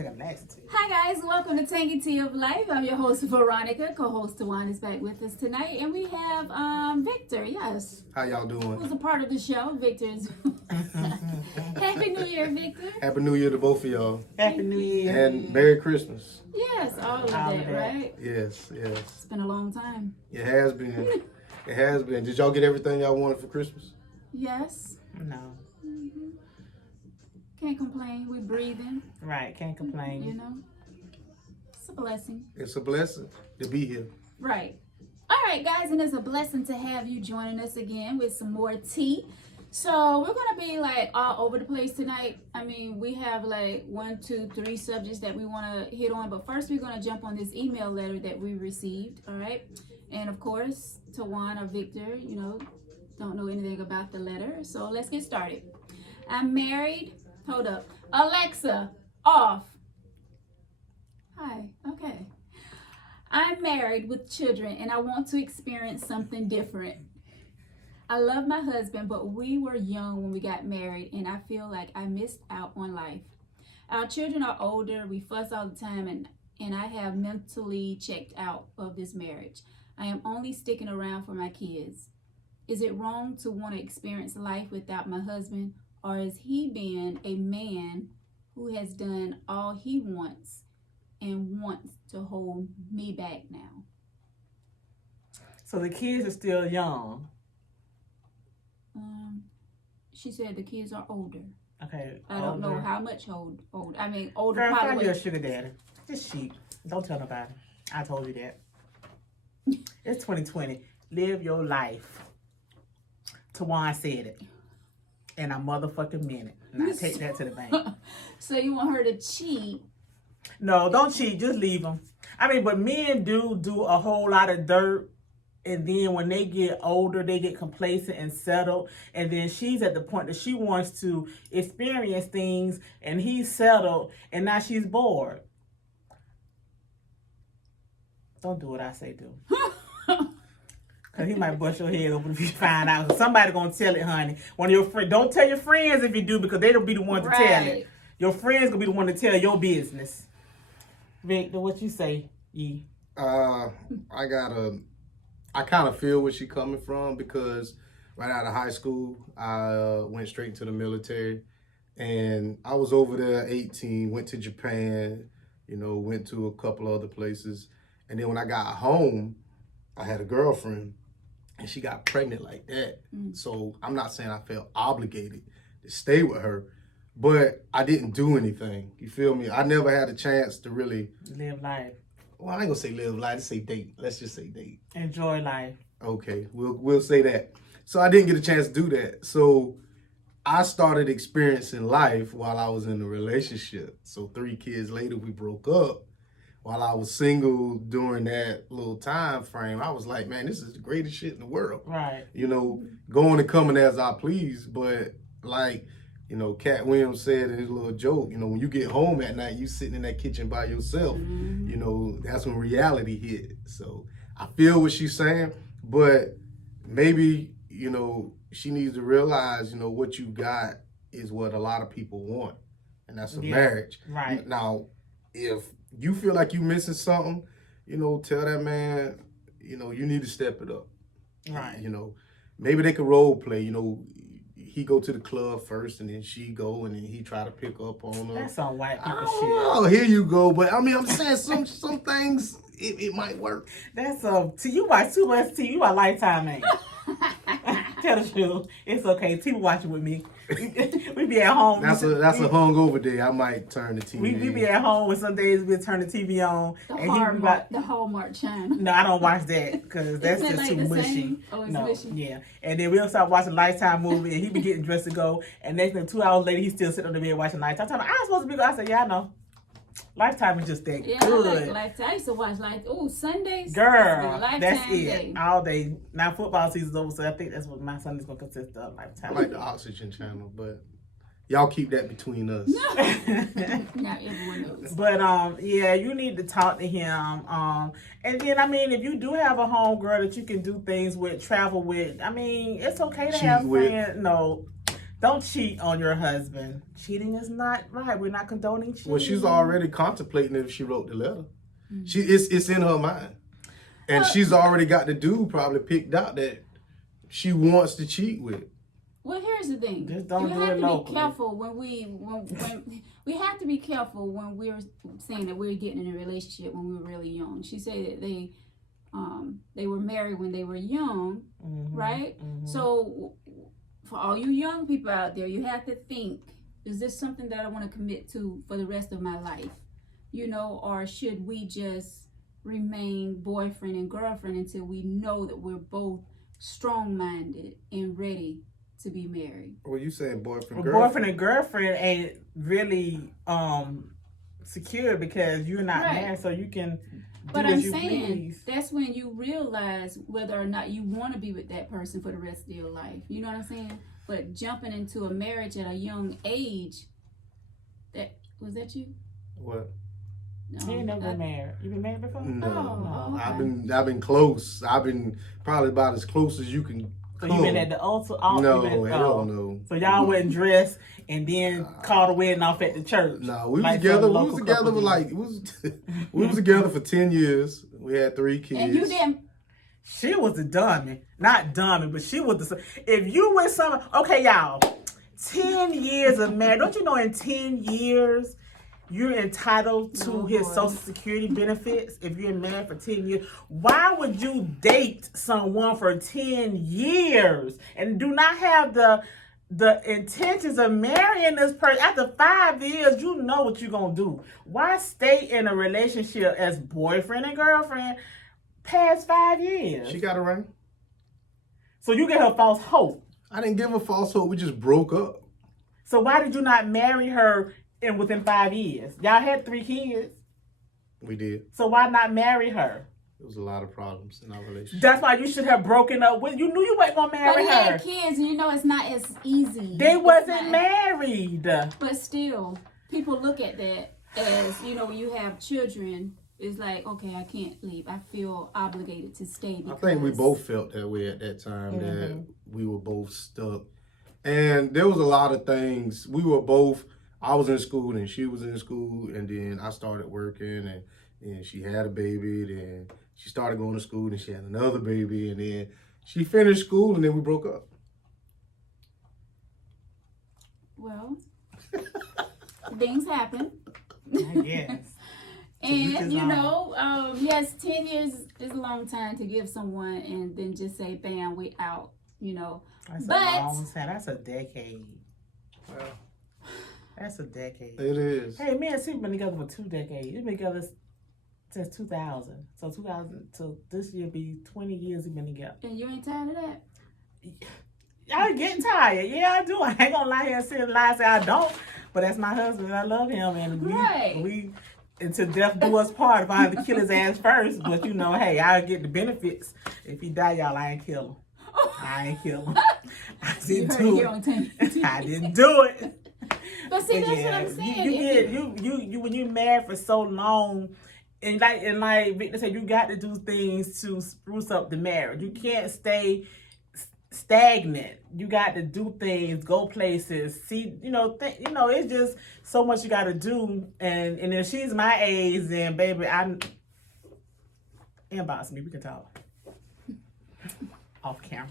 Hi guys, welcome to Tangy Tea of Life. I'm your host Veronica. Co-host Tawan is back with us tonight, and we have Victor. Yes. How y'all doing? Who's a part of the show? Victor's. Happy New Year, Victor. Happy New Year to both of y'all. Happy New Year. And Merry Christmas. Yes, all of that, right? Yes. It's been a long time. It has been. It has been. Did y'all get everything y'all wanted for Christmas? Yes. No. Can't complain. We're breathing. Right, can't complain. You know, it's a blessing. It's a blessing to be here. Right. All right, guys, and it's a blessing to have you joining us again with some more tea. So we're gonna be like all over the place tonight. I mean, we have like 1, 2, 3 subjects that we want to hit on, but first we're gonna jump on this email letter that we received. All right, and of course, Tawan or Victor, you know, don't know anything about the letter, so let's get started. I'm married. Hold up. Alexa, off. Hi. Okay. I'm married with children and I want to experience something different. I love my husband, but we were young when we got married and I feel like I missed out on life. Our children are older, we fuss all the time, and I have mentally checked out of this marriage. I am only sticking around for my kids. Is it wrong to want to experience life without my husband? Or is he being a man who has done all he wants and wants to hold me back now? So the kids are still young. She said the kids are older. Okay. I don't know how much old. I mean, older. Girl, probably. find you a sugar daddy. Just cheap. Don't tell nobody. I told you that. It's 2020. Live your life. Tawan said it. And I motherfucking meant it. And I take that to the bank. So you want her to cheat? No, don't cheat. Just leave them. I mean, but men do a whole lot of dirt. And then when they get older, they get complacent and settled. And then she's at the point that she wants to experience things. And he's settled. And now she's bored. Don't do what I say do. Cause he might bust your head open if you find out. Somebody gonna tell it, honey. One of your friends. Don't tell your friends if you do, because they don't be the ones to tell it. Your friends gonna be the one to tell your business. Victor, what you say? E. I kind of feel where she coming from, because right out of high school, I went straight to the military, and I was over there at 18. Went to Japan, you know, went to a couple other places, and then when I got home, I had a girlfriend. And she got pregnant like that. So I'm not saying I felt obligated to stay with her, but I didn't do anything. You feel me? I never had a chance to really live life. Well, I ain't gonna say live life. Let's say date. Let's just say date. Enjoy life. Okay, we'll say that. So I didn't get a chance to do that. So I started experiencing life while I was in a relationship. So 3 kids later, we broke up. While I was single during that little time frame, I was like, man, this is the greatest shit in the world. Right. You know, going and coming as I please. But like, you know, Cat Williams said in his little joke, you know, when you get home at night, you sitting in that kitchen by yourself. You know, that's when reality hit. So I feel what she's saying, but maybe, you know, she needs to realize, you know, what you got is what a lot of people want. And that's a marriage. Right. Now, if you feel like you missing something, you know, tell that man, you know, you need to step it up. Right. You know, maybe they could role play, you know, he go to the club first and then she go and then he try to pick up on her. That's some white people shit. Oh, here you go. But I mean, I'm saying some things, it might work. That's you watch too much TV. You a Lifetime man. Tell the truth. It's okay. TV watching with me. We be at home. That's a hungover day. I might turn the TV. We be at home, and some days we turn the TV on. The Hallmark channel. No, I don't watch that because that's just too mushy. Oh, it's mushy. Yeah. And then we'll start watching Lifetime movie, and he be getting dressed to go. And next thing, 2 hours later, he's still sitting on the bed watching Lifetime. I'm supposed to be going. I said, yeah, I know. Lifetime is just that good. I like Lifetime. I used to watch Sundays. Girl, Lifetime that's it. day. All day. Now football season's over, so I think that's what my Sunday's gonna consist of. Lifetime. I like the Oxygen channel, but y'all keep that between us. Not everyone knows. But yeah, you need to talk to him. And then I mean, if you do have a home girl that you can do things with, travel with, I mean, it's okay to have friends. No. Don't cheat on your husband. Cheating is not right. We're not condoning cheating. Well, she's already contemplating if she wrote the letter. It's in her mind. And she's already got the dude probably picked out that she wants to cheat with. Well, here's the thing. Just don't you do have it to be locally. careful when we have to be careful when we're saying that we're getting in a relationship when we were really young. She said that they were married when they were young, right? So for all you young people out there, you have to think, is this something that I want to commit to for the rest of my life? You know, or should we just remain boyfriend and girlfriend until we know that we're both strong-minded and ready to be married? Well, you saying boyfriend, Well, boyfriend and girlfriend ain't really secure because you're not married, so you can do But as I'm you saying please. that's when you realize whether or not you want to be with that person for the rest of your life. You know what I'm saying? But jumping into a marriage at a young age, was that you? What? No, You ain't never been married. You been married before? No. Oh, okay. I've been close. I've been probably about as close as you can So come. you been at the altar? No, hell no. So y'all wasn't dressed and then called the wedding off at the church? No, we was Like together. some We local was together couple for did. like we was together for 10 years. We had 3 kids. And you didn't. She was the dummy. Not dummy, but she was the... If you with someone... Okay, y'all. 10 years of marriage. Don't you know in 10 years... You're entitled to his Social Security benefits if you're married for 10 years. Why would you date someone for 10 years and do not have the intentions of marrying this person? After 5 years, you know what you're going to do. Why stay in a relationship as boyfriend and girlfriend past 5 years? She got a ring. So you get her false hope. I didn't give her false hope. We just broke up. So why did you not marry her within 5 years? Y'all had 3 kids. We did. So why not marry her? There was a lot of problems in our relationship. That's why you should have broken up with. You knew you weren't gonna But marry he her. had kids, and you know it's not as easy. They It's wasn't not. married. But still, people look at that as, you know, when you have children, it's like, okay, I can't leave. I feel obligated to stay. I Because think we both felt that way at that time, that we were both stuck. And there was a lot of things. We were both, I was in school and she was in school, and then I started working, and she had a baby, then she started going to school, and she had another baby, and then she finished school, and then we broke up. Well, things happen. I guess. And, you know, yes, 10 years is a long time to give someone and then just say, bam, we out, you know. That's But- a long time. That's a decade. Well, That's a decade. it is. Hey, me and Steve been together for 2 decades. We've been together since 2000. So 2000 to this year be 20 years we've been together. And you ain't tired of that? I'm getting tired. Yeah, I do. I ain't gonna lie here and sit and lie and say I don't. But that's my husband. I love him, and we until death do us part. If I have to kill his ass first, but you know, hey, I'll get the benefits. If he die, y'all, I ain't kill him. I ain't kill him. I You didn't heard it do here it. on Tangy. I didn't do it. But see, But that's yeah, what I'm saying. you when you married for so long, and like Victor said, you got to do things to spruce up the marriage. You can't stay stagnant. You got to do things, go places, see, it's just so much you got to do. And if she's my age, then baby, inbox me. We can talk off camera.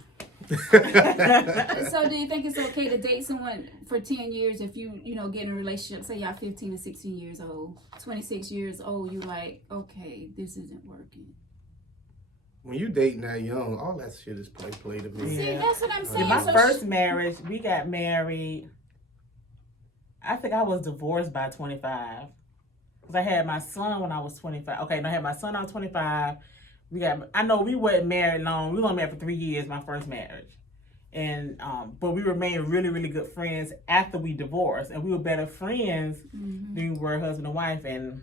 So do you think it's okay to date someone for 10 years if you get in a relationship, say y'all 15 or 16 years old, 26 years old, you like, okay, this isn't working. When you dating that young, all that shit is play to me. Yeah. See, that's what I'm saying. In my So first marriage, we got married. I think I was divorced by 25. Because I had my son when I was 25. Okay, no, I had my son when I was 25. I know we weren't married long. We were only married for 3 years, my first marriage. And, but we remained really, really good friends after we divorced. And we were better friends than we were husband and wife. And,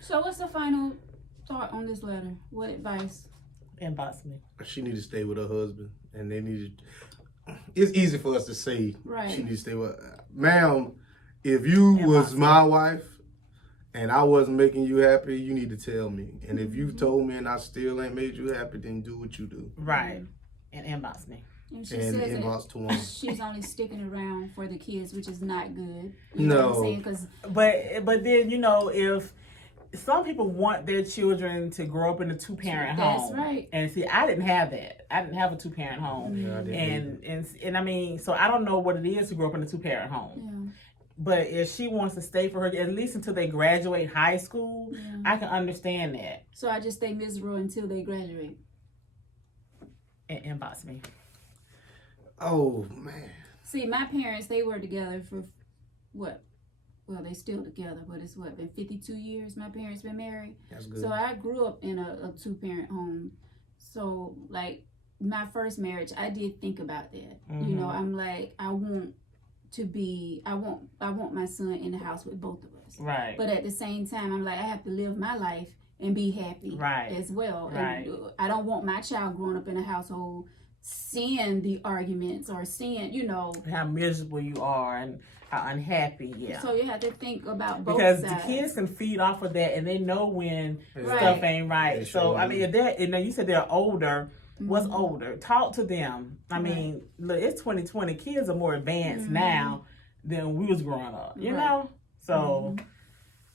So what's the final thought on this letter? What advice? inbox me. She need to stay with her husband, and they need to. It's easy for us to say Right. she needs to stay with. Ma'am, if you was my wife and I wasn't making you happy, you need to tell me. And if you've told me and I still ain't made you happy, then do what you do. Right. And inbox me. And she and says inbox to them. she's only sticking around for the kids, which is not good. You No. know what I'm saying? 'Cause But then, you know, if some people want their children to grow up in a two-parent home. That's right. And see, I didn't have that. I didn't have a two-parent home. Yeah, I didn't And I mean, so I don't know what it is to grow up in a two-parent home. Yeah. But if she wants to stay for her, at least until they graduate high school, Yeah. I can understand that. So I just stay miserable until they graduate. And inbox me. Oh man. See, my parents, they were together for what? Well, they still together, but it's what, been 52 years my parents been married. That's good. So I grew up in a two-parent home. So like my first marriage, I did think about that. You know, I'm like, I want my son in the house with both of us. Right. But at the same time, I'm like, I have to live my life and be happy as well. Right. And I don't want my child growing up in a household seeing the arguments or seeing, you know, how miserable you are and how unhappy. Yeah. So you have to think about both Because sides. the kids can feed off of that and they know when Right. stuff ain't right. They So sure I do. mean, if they're, and you said they're older. What's older? Talk to them. I mean, look, it's 2020. Kids are more advanced now than we was growing up. You know, so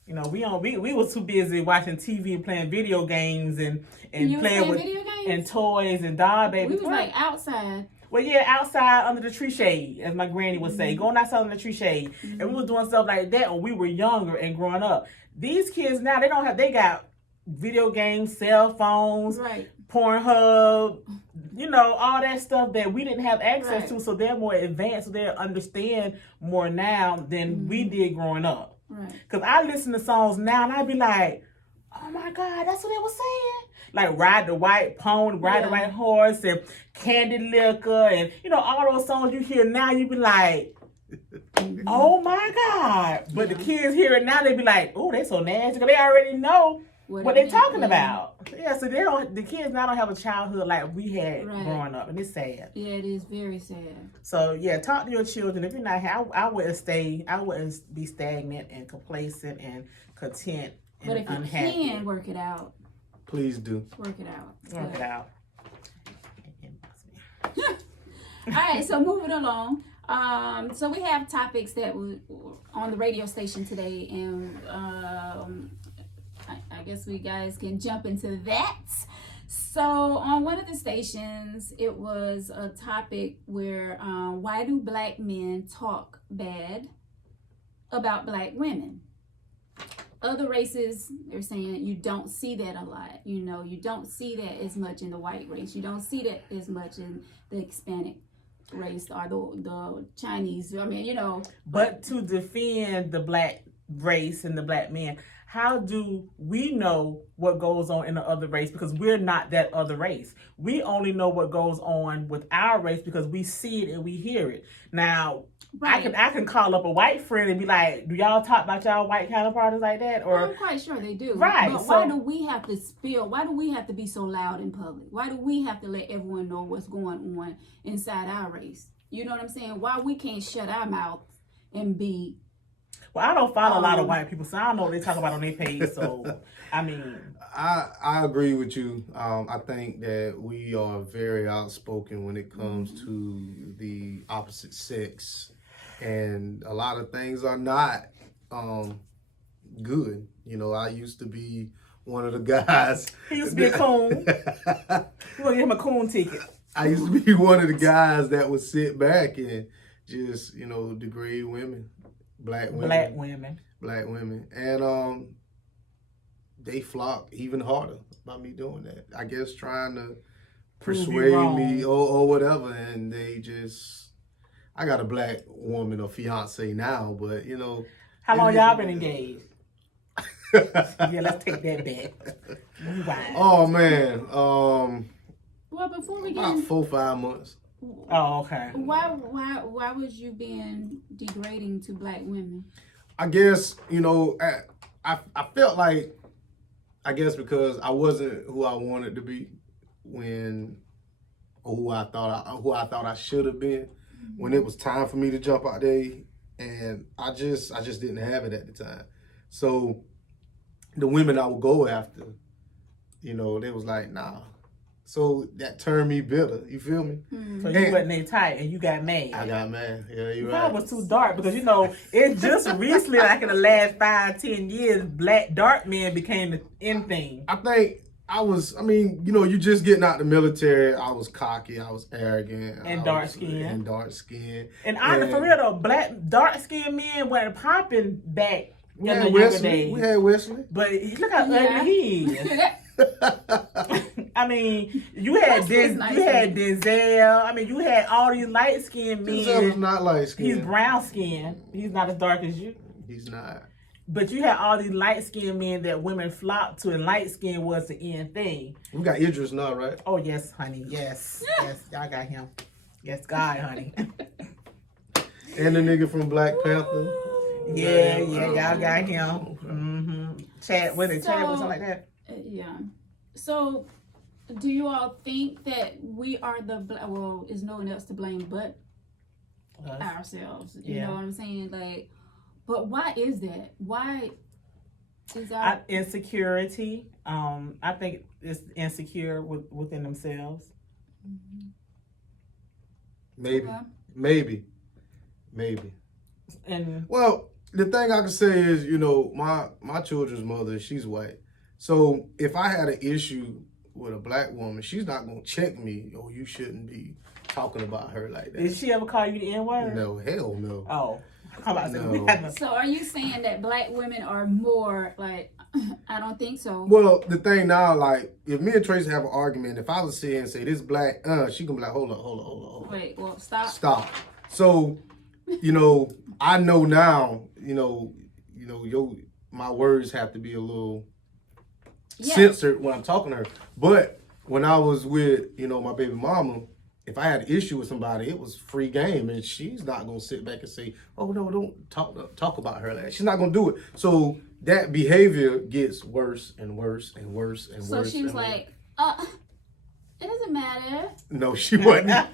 you know, we was too busy watching TV and playing video games and You was playing with video games? and toys and doll We babies. was like outside. Well, yeah, outside under the tree shade, as my granny would say, going outside under the tree shade, and we was doing stuff like that when we were younger and growing up. These kids now, they got video games, cell phones, Right. Pornhub, you know, all that stuff that we didn't have access Right. to. So they're more advanced, so they understand more now than we did growing up. Right. Cause I listen to songs now and I be like, oh my God, that's what they was saying. Like Ride the White Pony, Ride the White Horse, and Candy Liquor, and you know, all those songs you hear now, you be like, oh my God. But the kids hear it now, they be like, oh, they so nasty. Cause they already know what they talking about. Yeah, so the kids now don't have a childhood like we had growing up, and it's sad. Yeah, it is very sad. So yeah, talk to your children. If you're not here, I wouldn't be stagnant and complacent and content and But if you unhappy. can work it out, Please do. work it out. Work it out. All right, so moving along. So we have topics that were on the radio station today, and I guess we guys can jump into that. So on one of the stations, it was a topic where why do black men talk bad about black women? Other races, they're saying you don't see that a lot. You know, you don't see that as much in the white race. You don't see that as much in the Hispanic race or the Chinese. I mean, you know. But to defend the black race and the black men, how do we know what goes on in the other race? Because we're not that other race. We only know what goes on with our race because we see it and we hear it. Now, I can call up a white friend and be like, do y'all talk about y'all white counterparts like that? Or I'm quite sure they do. Right. But why do we have to spill? Why do we have to be so loud in public? Why do we have to let everyone know what's going on inside our race? You know what I'm saying? Why we can't shut our mouth and be... Well, I don't follow a lot of white people, so I don't know what they talk about on their page. So, I mean... I agree with you. I think that we are very outspoken when it comes to the opposite sex. And a lot of things are not good. You know, I used to be one of the guys. He used to be a coon. You want to give him a coon ticket. I used to be one of the guys that would sit back and just, you know, degrade women. Black women. And they flock even harder by me doing that. I guess trying to persuade me or whatever. And they just, I got a black woman or fiance now, but you know. How long y'all been engaged? Yeah, let's take that back. Oh man. Well, before we get about 4-5 months. Oh, okay. Why was you being degrading to black women? I guess, you know, I felt like, I guess because I wasn't who I wanted to be or who I thought I should have been when it was time for me to jump out there, and I just didn't have it at the time. So the women I would go after, you know, they was like, nah, So that turned me bitter. You feel me? So you wasn't that tight and you got mad. I got mad. Yeah, you're That right. was too dark because it's just recently, like in the last 5-10 years, dark men became the in thing. I think you just getting out the military. I was cocky. I was arrogant. And dark skin. And For real though, dark skinned men weren't popping back in the younger Wesley. days. We had Wesley. But look how ugly he is. I mean, you had Denzel. I mean, you had all these light skinned men. Denzel was not light skinned. He's brown skinned. He's not as dark as you. He's not. But you had all these light skinned men that women flocked to, and light skin was the end thing. We got Idris now, right? Oh yes, honey. Yes, y'all got him. Yes, God, honey. And the nigga from Black Panther. Yeah, y'all got him. Mm-hmm. Chad, was it Chad or something like that? Yeah. So, do you all think that we are is no one else to blame but Us. ourselves? You know what I'm saying? Like, but why is that? Why is insecurity? I think it's insecure within themselves. Maybe. And well, the thing I can say is, my children's mother, she's white. So if I had an issue with a black woman, she's not gonna check me. Oh, you shouldn't be talking about her like that. Did she ever call you the N-word? No, hell no. Oh, how about No. So are you saying that black women are more like? I don't think so. Well, the thing now, like, if me and Tracy have an argument, if I was to sit here and say this black, she gonna be like, hold on. Wait, well, stop. Stop. So, I know now, my words have to be a little censored when I'm talking to her. But when I was with, my baby mama, if I had an issue with somebody, it was free game, and she's not gonna sit back and say, "Oh no, don't talk about her like that." She's not gonna do it. So that behavior gets worse and worse and worse and worse. So she was like, "It doesn't matter." No, she wasn't.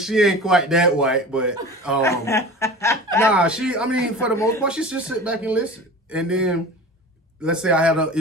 She ain't quite that white, but nah. For the most part, she just sit back and listen. And then, let's say I had a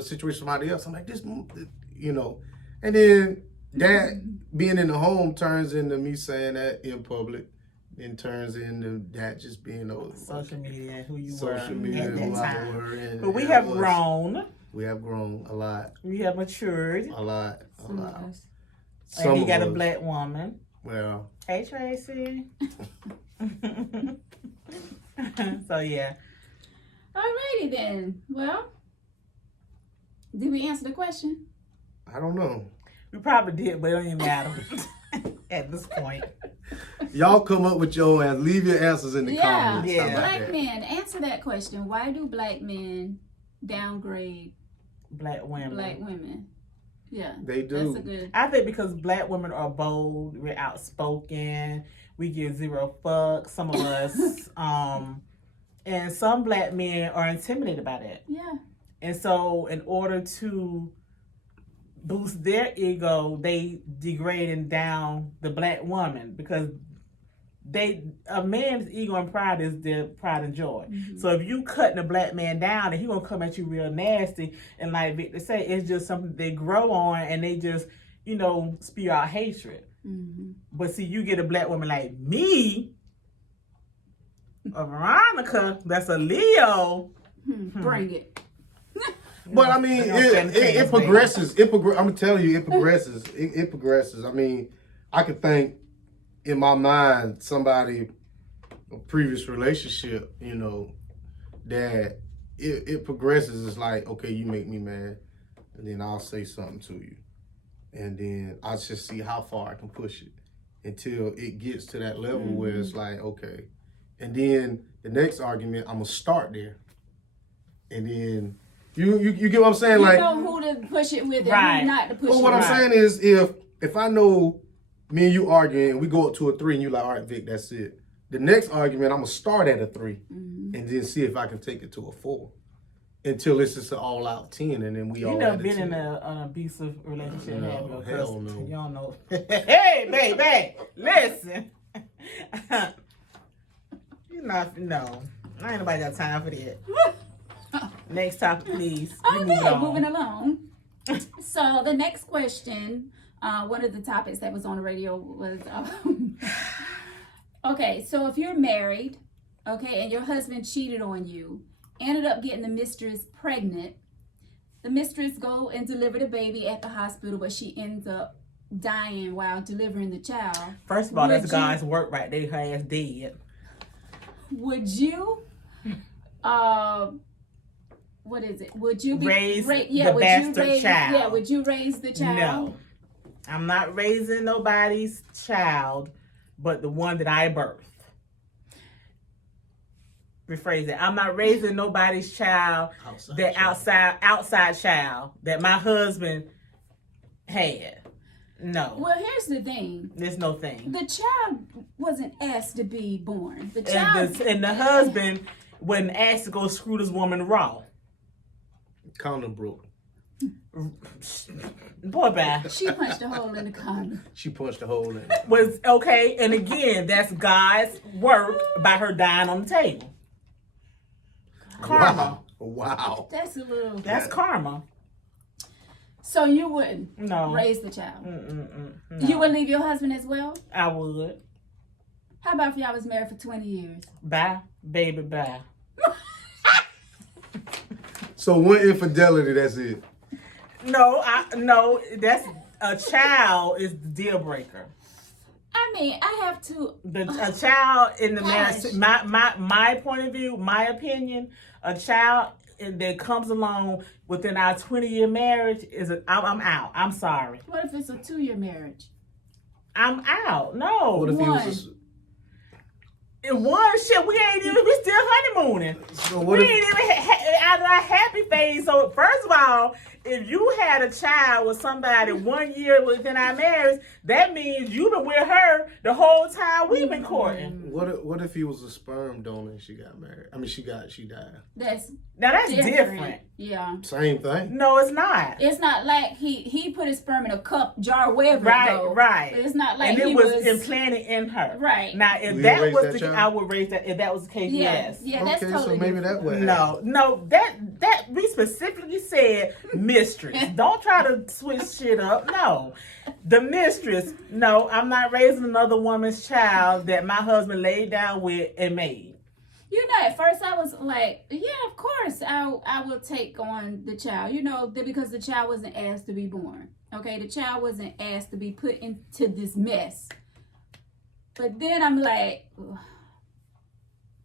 situation with somebody else. I'm like, this, and then that being in the home turns into me saying that in public, and turns into that just being social media, who you social were media, at that who I time. were, and But we have grown. We have grown a lot. We have matured. A lot. And he got a black woman. Well. Hey, Tracy. So, yeah. Alrighty then. Well, did we answer the question? I don't know. We probably did, but it don't even matter at this point. Y'all come up with your answers. Leave your answers in the comments. Yeah. Black men, answer that question. Why do black men downgrade black women? Yeah. They do. That's a good. I think because black women are bold, we're outspoken, we give zero fucks, some of us. And some black men are intimidated by that. Yeah. And so in order to boost their ego, they degrade down the black woman because a man's ego and pride is their pride and joy. Mm-hmm. So if you cutting a black man down and he gonna come at you real nasty, and like Victor say, it's just something they grow on and they just, spew out hatred. Mm-hmm. But see, you get a black woman like me, a Veronica, that's a Leo. Bring it. But I mean, it progresses. I'm telling you, it progresses. It progresses. I mean, I can think in my mind somebody, a previous relationship, that it progresses. It's like, okay, you make me mad, and then I'll say something to you, and then I'll just see how far I can push it until it gets to that level where it's like, okay, and then the next argument, I'm gonna start there, and then. You get what I'm saying? You like, know who to push it with right. and who not to push it with. Well, what I'm saying is, if I know me and you arguing, and we go up to a 3, and you like, all right, Vic, that's it. The next argument, I'm gonna start at a 3, and then see if I can take it to a 4, until it's just an all-out 10, and then we all. You never been in an abusive relationship? No, hell no. You don't know. Hey, baby, listen. No, I ain't nobody got time for that. Next topic, please. Okay, moving along. So the next question, one of the topics that was on the radio was, okay, so if you're married, okay, and your husband cheated on you, ended up getting the mistress pregnant, the mistress go and deliver the baby at the hospital, but she ends up dying while delivering the child. First of all, that's God's work right there. Her ass dead. Would you, what is it? Would you raise the would bastard you raise, child? Yeah, would you raise the child? No, I'm not raising nobody's child, but the one that I birthed. Rephrase that. I'm not raising nobody's child. Outside child that my husband had. No. Well, here's the thing. There's no thing. The child wasn't asked to be born. The child and the husband wasn't asked to go screw this woman raw. Condom broke. Boy, bye. She punched a hole in the condom. She punched a hole in it. Was okay, and again, that's God's work by her dying on the table. Karma. Wow. That's karma. So you wouldn't raise the child? No. You would leave your husband as well? I would. How about if y'all was married for 20 years? Bye, baby, bye. So one infidelity, that's it. No, that's a child is the deal breaker. I mean, I have to. A child in the marriage, my point of view, my opinion, a child that comes along within our 20-year marriage I'm out. I'm sorry. What if it's a 2-year marriage? I'm out. No. What if one. he was we still honeymooning. So We ain't even out of our happy phase. So first of all, if you had a child with somebody 1 year within our marriage, that means you've been with her the whole time we've been courting. What if he was a sperm donor and she got married? I mean, she died. That's different. Yeah. Same thing. No, it's not. It's not like he put his sperm in a cup, jar, wherever it go. Right. But it's not like and he it was implanted in her. Right. Now, if Will that you was raise the that child? I would raise that. If that was the case, yes. Yeah, that's okay, totally so maybe different. that way. No, that we specifically said mistress. Don't try to switch shit up. No, the mistress. No, I'm not raising another woman's child that my husband laid down with and made. You know, at first I was like, yeah, of course I will take on the child. You know, because the child wasn't asked to be born. Okay, the child wasn't asked to be put into this mess. But then I'm like, ugh,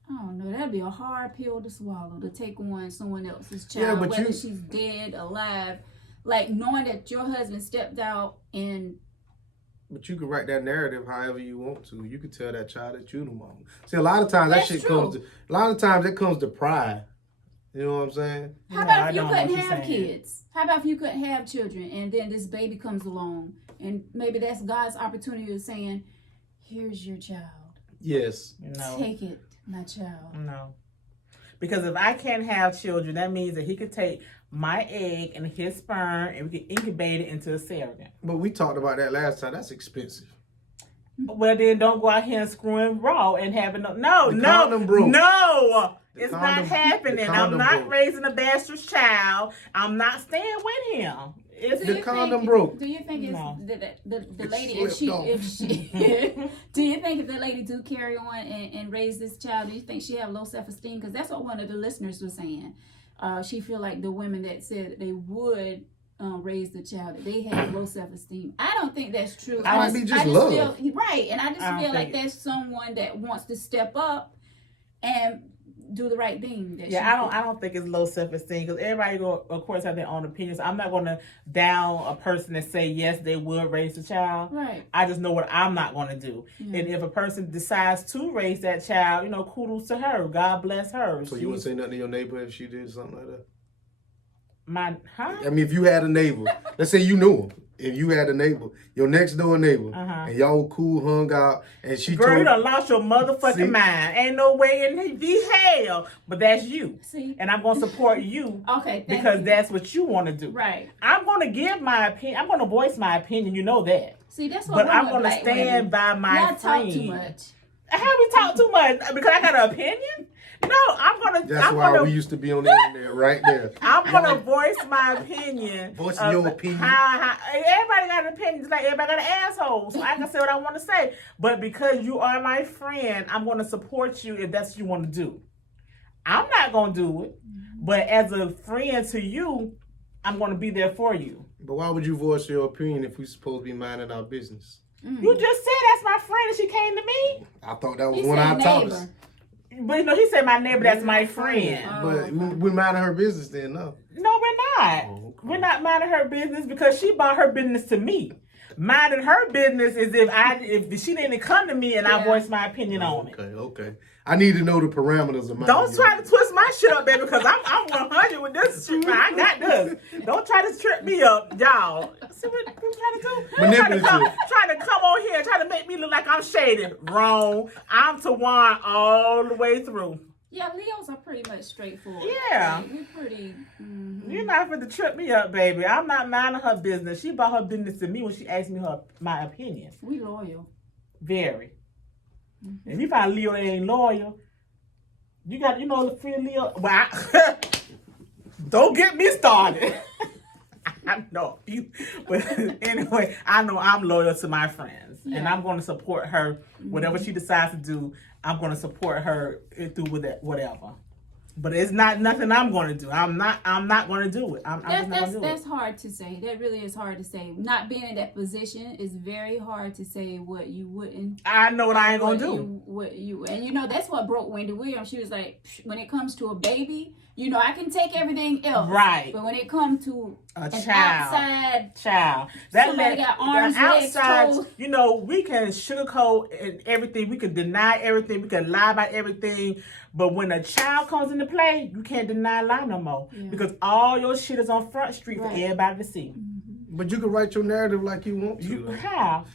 I don't know, that'd be a hard pill to swallow, to take on someone else's child, whether she's dead, alive. Like, knowing that your husband stepped out and... But you can write that narrative however you want to. You can tell that child that you the mom. See, a lot of times that comes to pride. You know what I'm saying? How about if you couldn't have kids? How about if you couldn't have children and then this baby comes along and maybe that's God's opportunity of saying, here's your child. Yes. No. Take it, my child. No. Because if I can't have children, that means that he could take my egg and his sperm and we can incubate it into a surrogate. But we talked about that last time. That's expensive. Well, then don't go out here and screwing raw and having The condom broke. It's not happening. I'm not raising a bastard's child. I'm not staying with him. The condom broke. Do you think it's the lady, if she do you think if the lady do carry on and raise this child, do you think she have low self-esteem? Because that's what one of the listeners was saying. She feel like the women that said that they would raise the child, that they have low self-esteem. I don't think that's true. I might be just love. Right, and I just feel like that's someone that wants to step up and do the right thing. I don't think it's low self-esteem because everybody of course have their own opinions. I'm not going to down a person and say yes they would raise the child. Right. I just know what I'm not going to do. Yeah. And if a person decides to raise that child, kudos to her. God bless her. So you wouldn't say nothing to your neighbor if she did something like that? I mean, if you had a neighbor, let's say you knew him. If you had a neighbor, your next door neighbor, and y'all were cool, hung out, and she Girl, told you done lost your motherfucking mind. Ain't no way in the hell, but that's you. See? And I'm going to support you. Okay, because that's what you want to do. Right. I'm going to give my opinion. I'm going to voice my opinion. You know that. See, that's what. But I'm going to stand by my Y'all friend. talk too much. How we talk too much? Because I got an opinion? No, I'm gonna. That's I'm why gonna, we used to be on the internet right there. I'm gonna voice my opinion. Voicing your opinion. How everybody got an opinion, just like everybody got an asshole. So I can say what I want to say. But because you are my friend, I'm gonna support you if that's what you want to do. I'm not gonna do it, but as a friend to you, I'm gonna be there for you. But why would you voice your opinion if we supposed to be minding our business? You just said that's my friend and she came to me. I thought that was He one of said our topics. neighbor. But you know, he said my neighbor, that's my friend. But we minding her business then, no. No, we're not. Oh, okay. We're not minding her business because she brought her business to me. Minding her business is if she didn't come to me and I voiced my opinion on it. Okay. I need to know the parameters of my. Don't try to twist my shit up, baby, because I'm 100 with this shit. Man. I got this. Don't try to trip me up, y'all. See what you trying to do? Manipulative. Trying to come on here and try to make me look like I'm shaded. Wrong. I'm Tawan all the way through. Yeah, Leos are pretty much straightforward. Yeah. Like, we're pretty. You're not going to trip me up, baby. I'm not minding her business. She brought her business to me when she asked me my opinion. We loyal. Very. If you find Leo that ain't loyal, you got, the free Leo. Well, don't get me started. I know you, but anyway, I know I'm loyal to my friends, and I'm going to support her. Whatever she decides to do, I'm going to support her through with it, whatever. But it's not nothing I'm going to do. I'm not going to do it. I'm just not going to do it. That's hard to say. That really is hard to say. Not being in that position is very hard to say what you wouldn't. I know what I ain't going to do. And that's what broke Wendy Williams. She was like, when it comes to a baby, I can take everything else. Right. But when it comes to an outside child, somebody got arms, legs, toes. We can sugarcoat and everything. We can deny everything. We can lie about everything. But when a child comes into play, you can't deny lie no more. Yeah. Because all your shit is on Front Street for everybody to see. But you can write your narrative like you want to. How?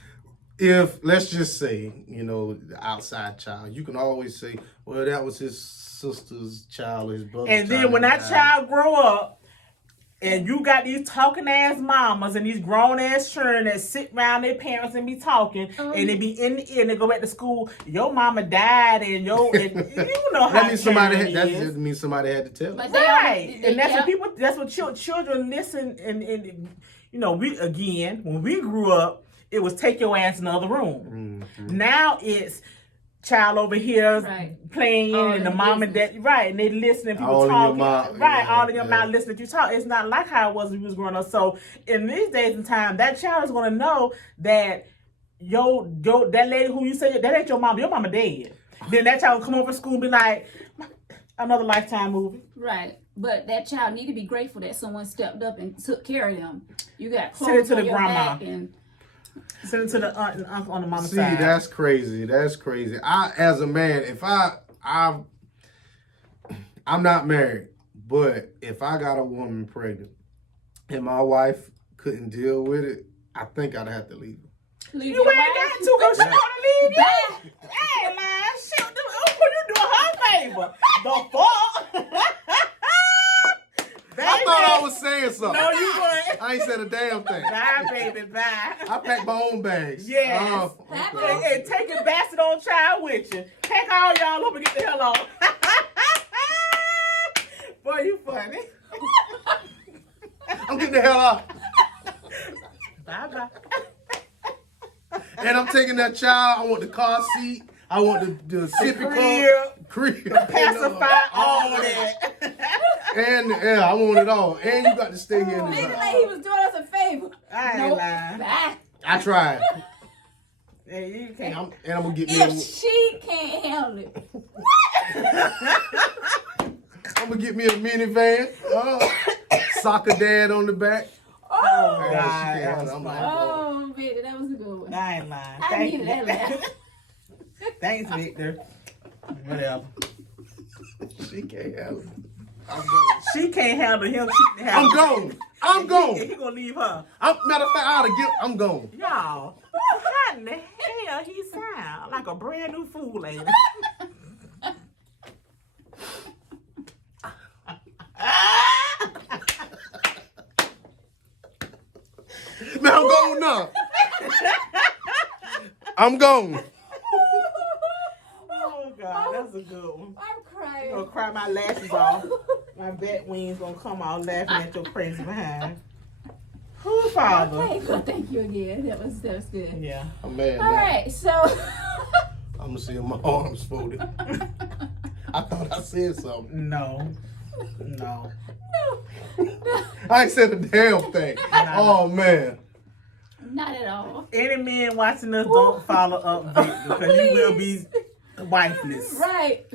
If, let's just say, the outside child, you can always say, well, that was his sister's child, his brother's child. And then when that child grow up, and you got these talking ass mamas and these grown ass children that sit around their parents and be talking, and they be in the ear and they go back to school. Your mama died, and you know how that means somebody had to tell them. Right, and that's what people. That's what children listen. And when we grew up, it was take your ass in the other room. Mm-hmm. Now it's child over here playing and the mom and dad, and they listening, people all talking, all in your mouth listening to you talk. It's not like how it was when we was growing up. So in these days and time, that child is going to know that that lady who you say that ain't your mama dead. Then that child will come over to school and be like, another Lifetime movie. Right. But that child need to be grateful that someone stepped up and took care of them. You got send it clothes to on the your grandma back and send it to the aunt and uncle on the mama's See, side. that's crazy. I, as a man, if I'm not married, but if I got a woman pregnant and my wife couldn't deal with it, I think I'd have to leave her. You ain't got to because she want to leave you. Hey, man, shit, you doing her a favor. The fuck? I thought I was saying something. No, you weren't. I ain't said a damn thing. Bye, baby, bye. I packed my own bags. Yes. And take your bastard on child with you. Take all y'all up and get the hell on. Boy, you funny. I'm getting the hell out. Bye-bye. And I'm taking that child. I want the car seat. I want the sippy crib. Pacify, all that. And I want it all. And you got to stay here in the Maybe house. like he was doing us a favor. I ain't lying. Bye. I tried. Hey, you can't. And I'm gonna get me. If she can't handle it, I'm gonna get me a minivan. Soccer dad on the back. Oh, God. Victor, that was a good one. I ain't lying. I needed that laugh. Thanks, Victor. Whatever. She can't handle it. I'm going. She can't handle him. I'm gone. I'm gone. He gonna leave her. Matter of fact, I'm gone. Y'all, how in the hell he sound like a brand new fool, ain't it? Man, I'm gone now. I'm gone. Oh God, that's a good one. I'm crying. You gonna cry my lashes off. My bat wings gonna come out laughing at your crazy behind. Who, Father? Okay, well, thank you again. That was good. Yeah. I'm mad All now. right, so I'm gonna see my arms folded. I thought I said something. No. I ain't said a damn thing. Oh man. not at all. Any men watching us don't follow up Vic because you will be wifeless. Right.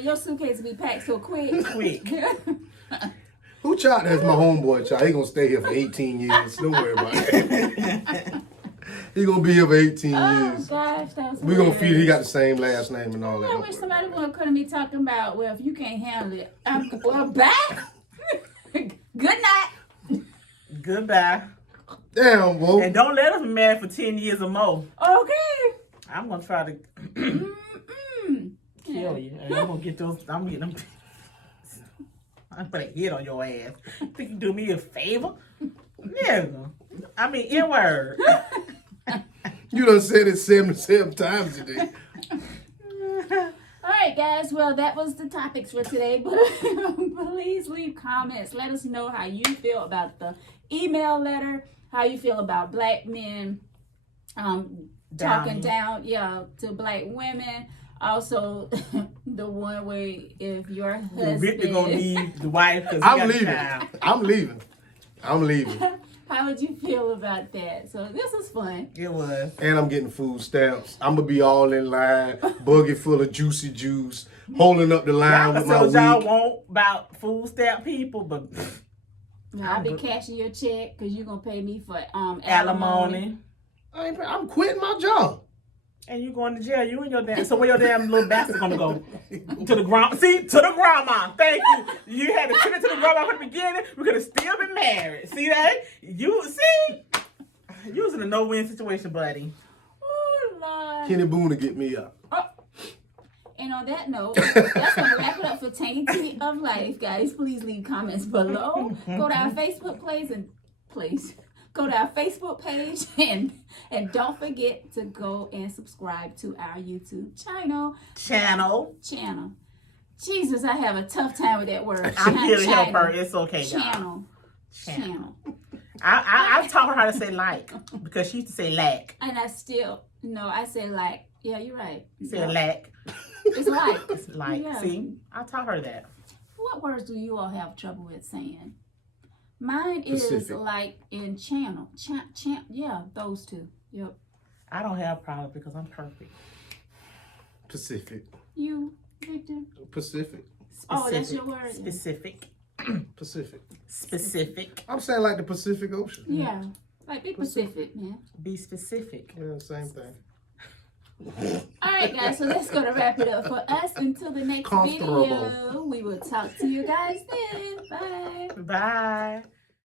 Your suitcase will be packed so quick. Quick. Who child has my homeboy child? He gonna stay here for 18 years. Don't worry about it. He gonna be here for 18 Oh years. gosh, that was We gonna hilarious. feed. He got the same last name and all that. I Don't wish worry. somebody would come to me talking about, well, if you can't handle it, well, back. Good night. Goodbye. Damn, boy. And don't let us be married for 10 years or more. Okay. I'm gonna try to kill you. And I'm gonna get those. I'm gonna get them. I'm gonna hit on your ass. Think you do me a favor? Nigga. I mean, N-word. You done said it 77 times today. All right, guys. Well, that was the topics for today. But please leave comments. Let us know how you feel about the email letter. How you feel about black men talking down, to black women. Also, the one where if your husband, Victor gonna leave the wife because I'm leaving. I'm leaving. How would you feel about that? So this was fun. It was. And I'm getting food stamps. I'm gonna be all in line, buggy full of juicy juice, holding up the line with my So y'all week. want about food stamp people, but I'll be cashing your check because you're gonna pay me for alimony. alimony. I'm quitting my job. And you going to jail. You and your damn. So where your damn little bastard gonna go? To the grandma. See, to the grandma. Thank you. You had to send it to the grandma from the beginning. We could have still been married. See that? You was in a no-win situation, buddy. Oh Lord. Kenny Boone to get me up. And on that note, that's gonna wrap it up for Tangy Tea of Life, guys. Please leave comments below. Go to our Facebook Go to our Facebook page and don't forget to go and subscribe to our YouTube channel. Jesus, I have a tough time with that word. I'm here to help her. It's okay, Channel. I taught her how to say like because she used to say lack. And I say like. Yeah, you're right. You said lack. It's like. It's like. Yeah. See, I taught her that. What words do you all have trouble with saying? Mine is Pacific. like in channel. Yeah, those two. Yep. I don't have problems because I'm perfect. Pacific. You, Victor? Pacific. Oh, that's your word? Specific. Pacific. I'm saying like the Pacific Ocean. Yeah. Like be Pacific, man. Be specific. Yeah, same thing. All right, guys. So that's gonna wrap it up for us. Until the next Comfortable. video, we will talk to you guys then. Bye. Bye.